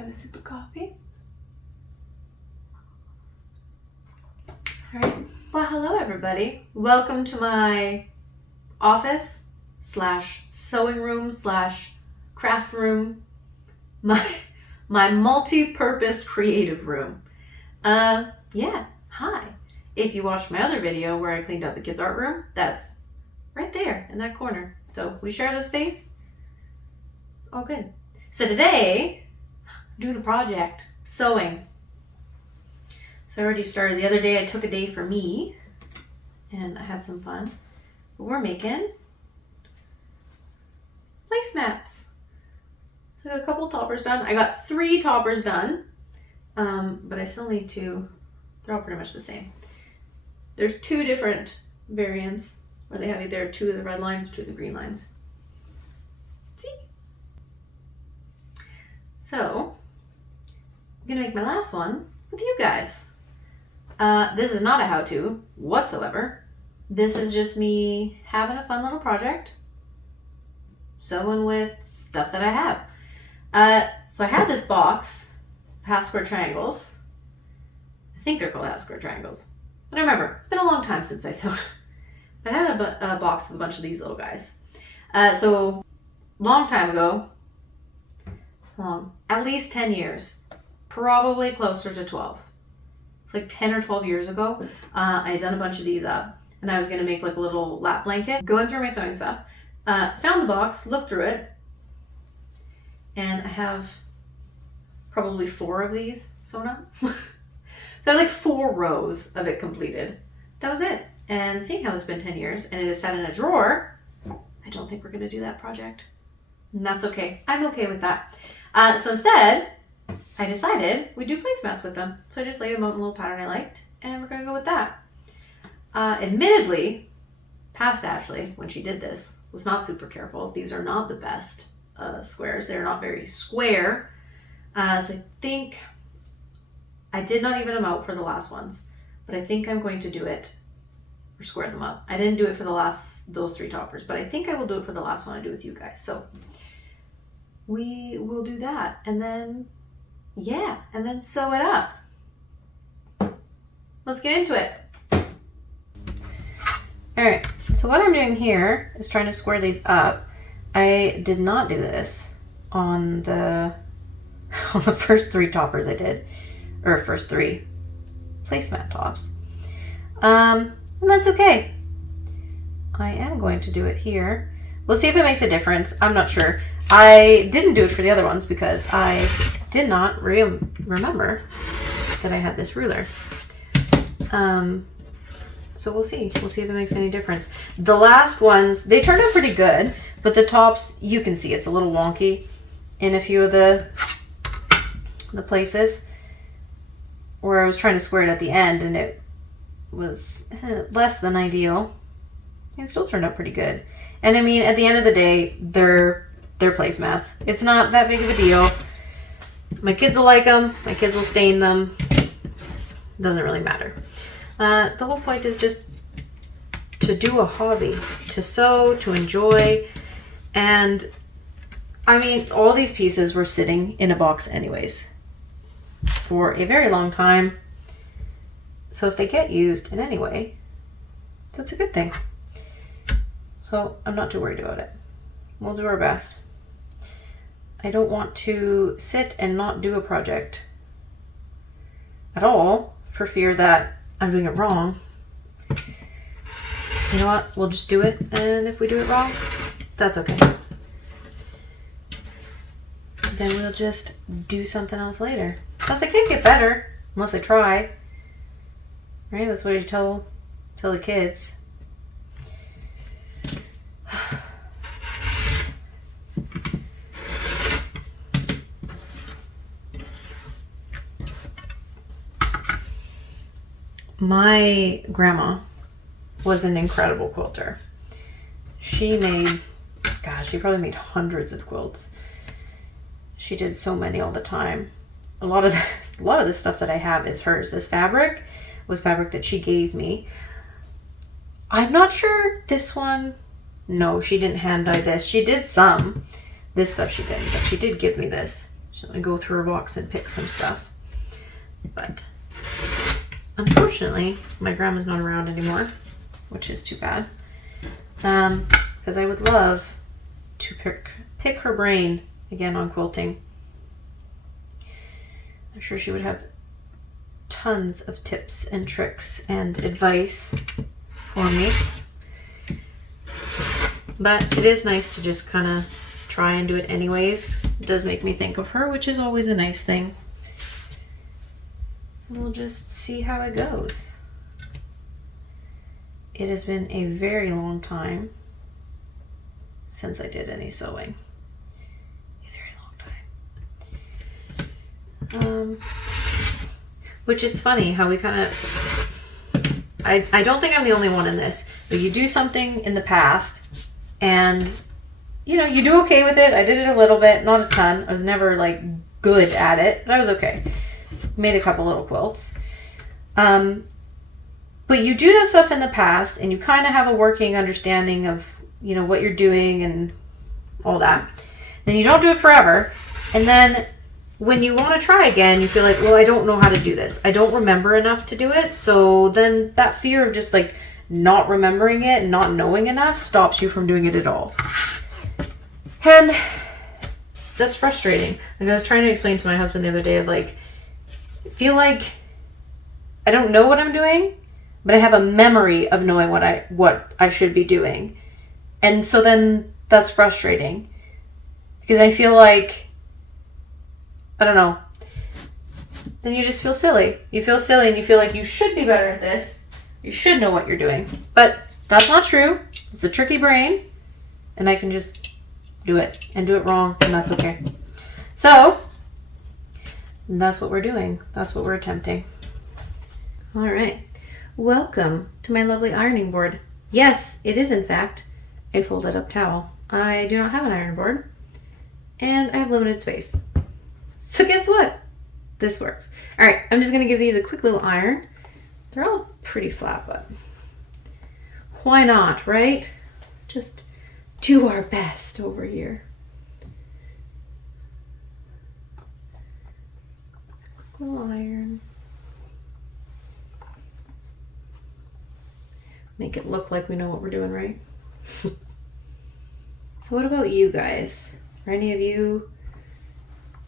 Have a sip of coffee. All right. Well, hello everybody. Welcome to my office / sewing / craft room. My multi-purpose creative room. Yeah. Hi. If you watched my other video where I cleaned up the kids' art room, that's right there in that corner. So we share the space. All good. So today, I'm doing a project, sewing. So I already started. The other day I took a day for me and I had some fun. But we're making placemats. So I got a couple toppers done. I got 3 toppers done, but I still need to, they're all pretty much the same. There's 2 different variants where they have either 2 of the red lines or 2 of the green lines. See? So, I'm gonna make my last one with you guys. This is not a how-to whatsoever. This is just me having a fun little project, sewing with stuff that I have. So I had this box, half square triangles. I think they're called half square triangles. But I remember, it's been a long time since I sewed. I had a box of a bunch of these little guys. So, long time ago, at least 10 years, probably closer to 12. It's like 10 or 12 years ago, I had done a bunch of these up, and I was gonna make like a little lap blanket. Going through my sewing stuff, found the box, looked through it, and I have probably 4 of these sewn up. So I have like 4 rows of it completed. That was it. And seeing how it's been 10 years and it is sat in a drawer, I don't think we're gonna do that project. And that's okay. I'm okay with that. So instead, I decided we'd do placemats with them. So I just laid them out in a little pattern I liked, and we're gonna go with that. Admittedly, past Ashley, when she did this, was not super careful. These are not the best squares. They're not very square. So I think I did not even them out for the last ones, but I think I'm going to do it or square them up. I didn't do it for those 3 toppers, but I think I will do it for the last one I do with you guys. So we will do that, and then and then sew it up. Let's get into it. All right, so what I'm doing here is trying to square these up. I did not do this on the first 3 toppers I did, or first 3 placemat tops. And that's okay. I am going to do it here. We'll see if it makes a difference. I'm not sure. I didn't do it for the other ones because I did not remember that I had this ruler. So we'll see. We'll see if it makes any difference. The last ones, they turned out pretty good, but the tops, you can see it's a little wonky in a few of the places where I was trying to square it at the end, and it was less than ideal. It still turned out pretty good. And I mean, at the end of the day, they're placemats. It's not that big of a deal. My kids will like them. My kids will stain them. Doesn't really matter. The whole point is just to do a hobby, to sew, to enjoy. And I mean, all these pieces were sitting in a box anyways for a very long time. So if they get used in any way, that's a good thing. So I'm not too worried about it. We'll do our best. I don't want to sit and not do a project at all for fear that I'm doing it wrong. You know what? We'll just do it, and if we do it wrong, that's okay. Then we'll just do something else later. Plus I can't get better unless I try. Right? That's what you tell the kids. My grandma was an incredible quilter. She probably made hundreds of quilts. She did so many all the time. A lot of this stuff that I have is hers. This fabric was fabric that she gave me. I'm not sure this one. No, she didn't hand dye this. She did some. This stuff she didn't, but she did give me this. She's gonna go through her box and pick some stuff. But unfortunately, my grandma's not around anymore, which is too bad. Because I would love to pick her brain again on quilting. I'm sure she would have tons of tips and tricks and advice for me. But it is nice to just kind of try and do it anyways. It does make me think of her, which is always a nice thing. We'll just see how it goes. It has been a very long time since I did any sewing. A very long time. Which it's funny how we kind of, I don't think I'm the only one in this, but you do something in the past and you know, you do okay with it. I did it a little bit, not a ton. I was never like good at it, but I was okay. Made a couple little quilts. But you do that stuff in the past and you kind of have a working understanding of, you know, what you're doing and all that. Then you don't do it forever. And then when you want to try again, you feel like, well, I don't know how to do this. I don't remember enough to do it. So then that fear of just like not remembering it and not knowing enough stops you from doing it at all. And that's frustrating. Like I was trying to explain to my husband the other day, like, I feel like I don't know what I'm doing, but I have a memory of knowing what I should be doing. And so then that's frustrating because I feel like, I don't know, then you just feel silly. You feel silly and you feel like you should be better at this. You should know what you're doing, but that's not true. It's a tricky brain and I can just do it and do it wrong, and that's okay. So that's what we're doing. That's what we're attempting. All right. Welcome to my lovely ironing board. Yes, it is in fact a folded up towel. I do not have an iron board and I have limited space. So guess what? This works. All right. I'm just going to give these a quick little iron. They're all pretty flat, but why not, right? Just do our best over here. Little iron. Make it look like we know what we're doing, right? So what about you guys? Are any of you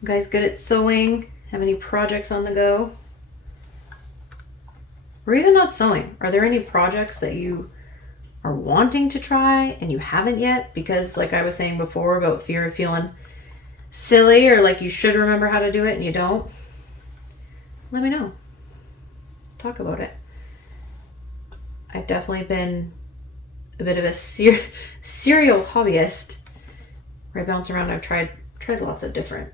guys good at sewing? Have any projects on the go? Or even not sewing. Are there any projects that you are wanting to try and you haven't yet because, like I was saying before, about fear of feeling silly or like you should remember how to do it and you don't? Let me know. Talk about it. I've definitely been a bit of a serial hobbyist where I bounce around. I've tried lots of different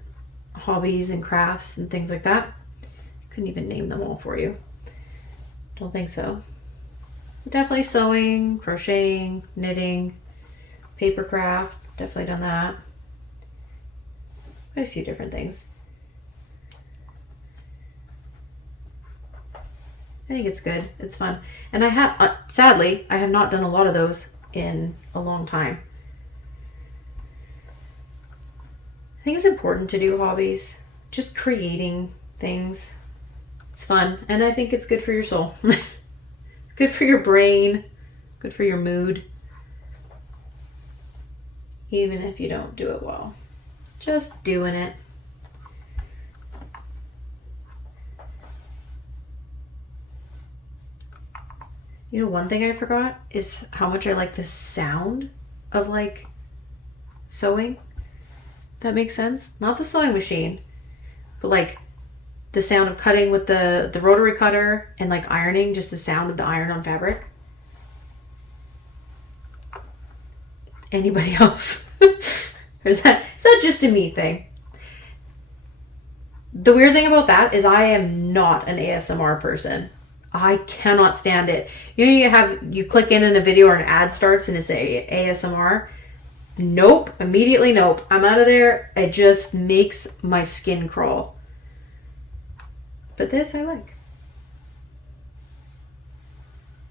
hobbies and crafts and things like that. Couldn't even name them all for you. Don't think so. Definitely sewing, crocheting, knitting, paper craft. Definitely done that. Quite a few different things. I think it's good. It's fun. And I have, sadly, I have not done a lot of those in a long time. I think it's important to do hobbies. Just creating things. It's fun. And I think it's good for your soul. Good for your brain. Good for your mood. Even if you don't do it well. Just doing it. You know, one thing I forgot is how much I like the sound of like sewing. That makes sense? Not the sewing machine, but like the sound of cutting with the rotary cutter and like ironing, just the sound of the iron on fabric. Anybody else? Or is that just a me thing? The weird thing about that is I am not an ASMR person. I cannot stand it. You know, you click in a video or an ad starts and it's ASMR. Nope. Immediately nope. I'm out of there. It just makes my skin crawl. But this I like.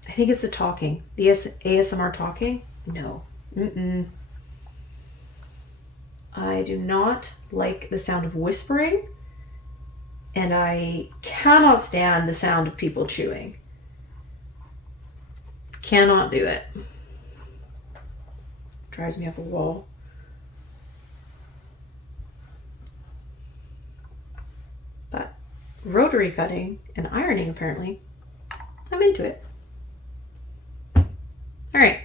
I think it's the talking. The ASMR talking? No. I do not like the sound of whispering, and I cannot stand the sound of people chewing. Cannot do it. Drives me up a wall. But rotary cutting and ironing, apparently, I'm into it. All right,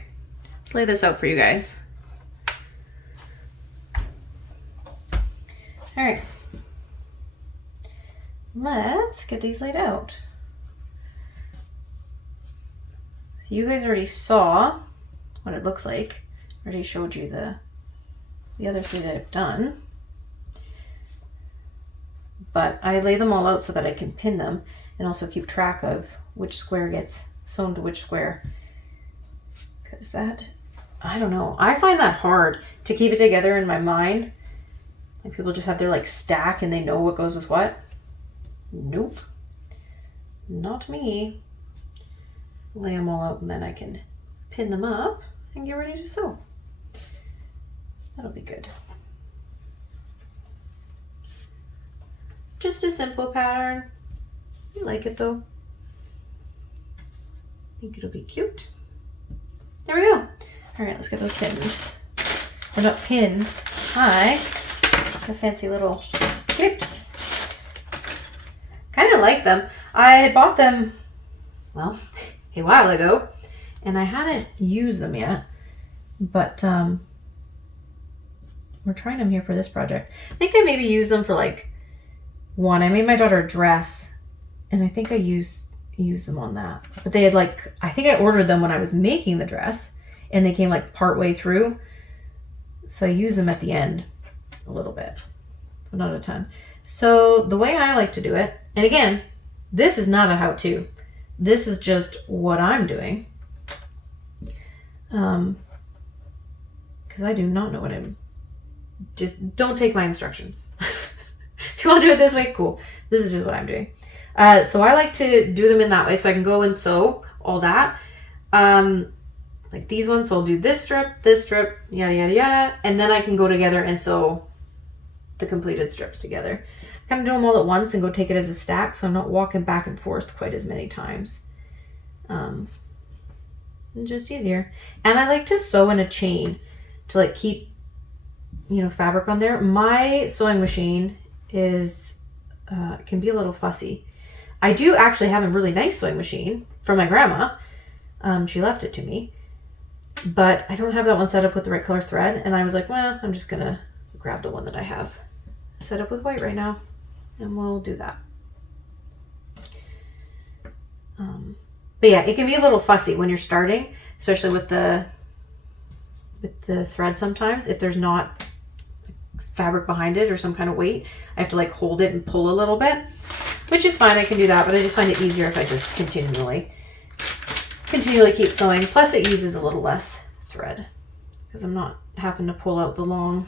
let's lay this out for you guys. All right, let's get these laid out. You guys already saw what it looks like. I already showed you the other 3 that I've done. But I lay them all out so that I can pin them and also keep track of which square gets sewn to which square. Because that, I don't know, I find that hard to keep it together in my mind. Like people just have their like stack and they know what goes with what. Nope, not me. Lay them all out and then I can pin them up and get ready to sew. That'll be good. Just a simple pattern. I like it though. I think it'll be cute. There we go. All right, let's get those pinned. They're not pinned. Hi. The fancy little clips. Kind of like them. I had bought them, well, a while ago, and I hadn't used them yet, but we're trying them here for this project. I think I maybe used them for like one. I made my daughter a dress, and I think I used them on that. But they had like, I think I ordered them when I was making the dress, and they came like part way through. So I used them at the end a little bit, but not a ton. So the way I like to do it, and again, this is not a how-to. This is just what I'm doing. Because I do not know what I'm... Just don't take my instructions. If you want to do it this way, cool. This is just what I'm doing. So I like to do them in that way so I can go and sew all that. Like these ones, so I'll do this strip, yada, yada, yada. And then I can go together and sew the completed strips together. Kind of do them all at once and go take it as a stack so I'm not walking back and forth quite as many times. Just easier. And I like to sew in a chain to like keep, fabric on there. My sewing machine is can be a little fussy. I do actually have a really nice sewing machine from my grandma. She left it to me, but I don't have that one set up with the right color thread. And I was like, well, I'm just gonna grab the one that I have set up with white right now, and we'll do that. But yeah, it can be a little fussy when you're starting, especially with the thread sometimes. If there's not fabric behind it or some kind of weight, I have to like hold it and pull a little bit, which is fine. I can do that, but I just find it easier if I just continually keep sewing. Plus it uses a little less thread because I'm not having to pull out the long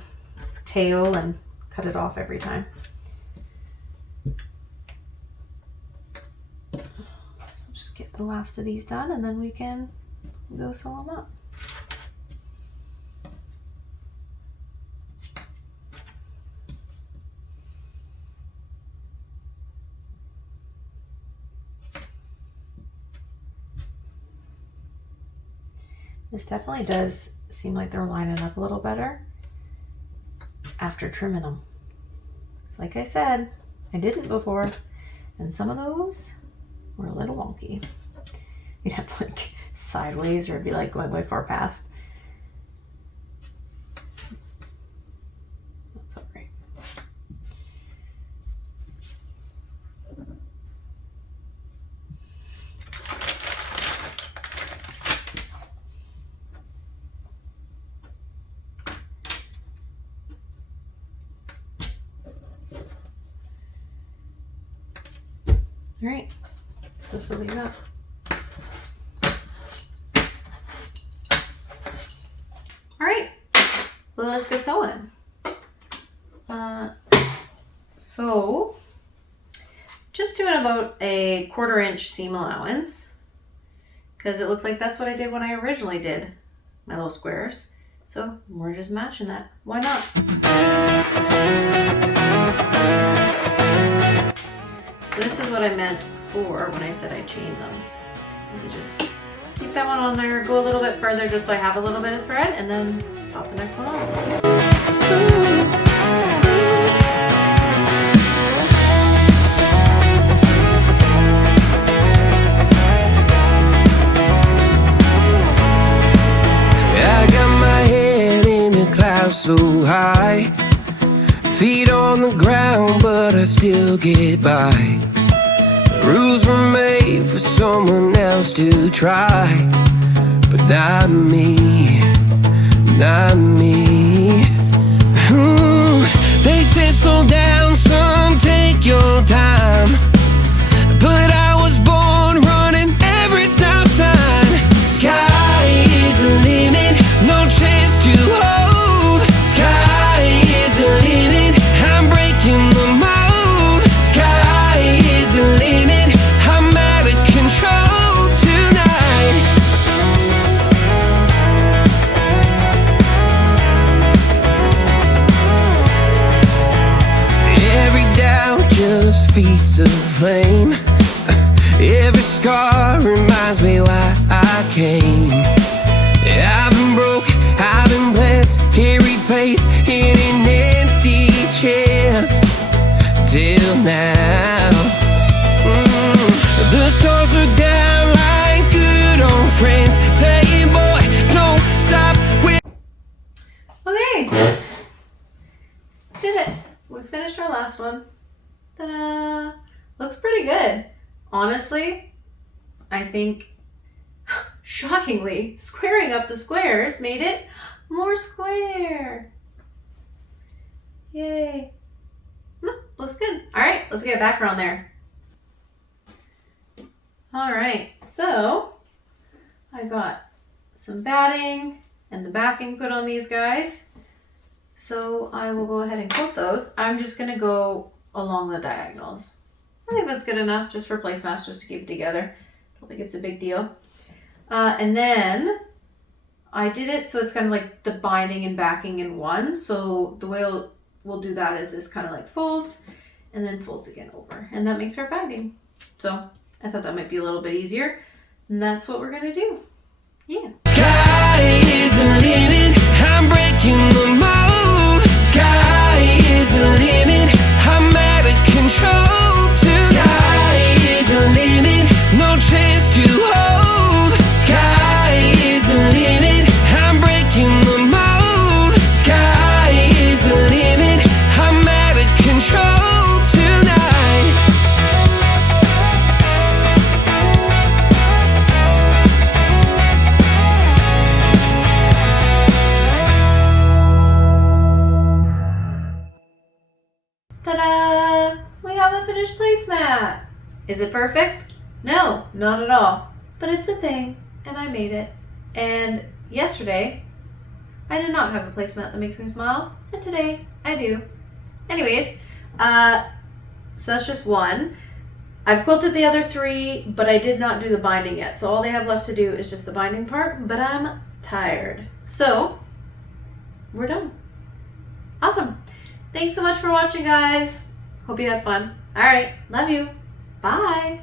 tail and cut it off every time. Just get the last of these done and then we can go sew them up. This definitely does seem like they're lining up a little better after trimming them. Like I said, I didn't before, and some of those were a little wonky. You'd have to like sideways or it'd be like going way far past. That's all right. All right, let's go sew these up. All right, well, let's get sewing. So just doing about a 1/4 inch seam allowance because it looks like that's what I did when I originally did my little squares. So we're just matching that. Why not? This is what I meant for when I said I chained them. You just keep that one on there, go a little bit further just so I have a little bit of thread, and then pop the next one on. So high, feet on the ground, but I still get by. The rules were made for someone else to try, but not me, not me. They said slow down, son, take your time, but I was born running every stop sign. Sky is the limit, no chance to hold. Feats of flame. Every scar reminds me why I came. I've been broke, I've been blessed, carry faith in an empty chest till now. The stars are down like good old friends, saying, boy, don't stop. Okay, did it. We finished our last one. Ta-da! Looks pretty good. Honestly, I think, shockingly, squaring up the squares made it more square. Yay. Looks good. All right, let's get a background there. All right, so I got some batting and the backing put on these guys. So I will go ahead and quilt those. I'm just gonna go along the diagonals. I think that's good enough just for placemats, just to keep it together. Don't think it's a big deal. And then I did it so it's kind of like the binding and backing in one. So the way we'll do that is this kind of like folds and then folds again over. And that makes our binding. So I thought that might be a little bit easier. And that's what we're gonna do. Yeah. Sky is the limit, I'm breaking the mold. Sky is the limit, I'm out of control tonight. Sky is the limit, no chance to hold. Sky is the limit, I'm breaking the mold. Sky is the limit, I'm out of control tonight. Ta-da! We have a finished placemat. Is it perfect? No, not at all. But it's a thing, and I made it. And yesterday, I did not have a placemat that makes me smile, and today I do. Anyways, so that's just one. I've quilted the other three, but I did not do the binding yet. So all they have left to do is just the binding part, but I'm tired. So, we're done. Awesome. Thanks so much for watching, guys. Hope you had fun. All right. Love you. Bye.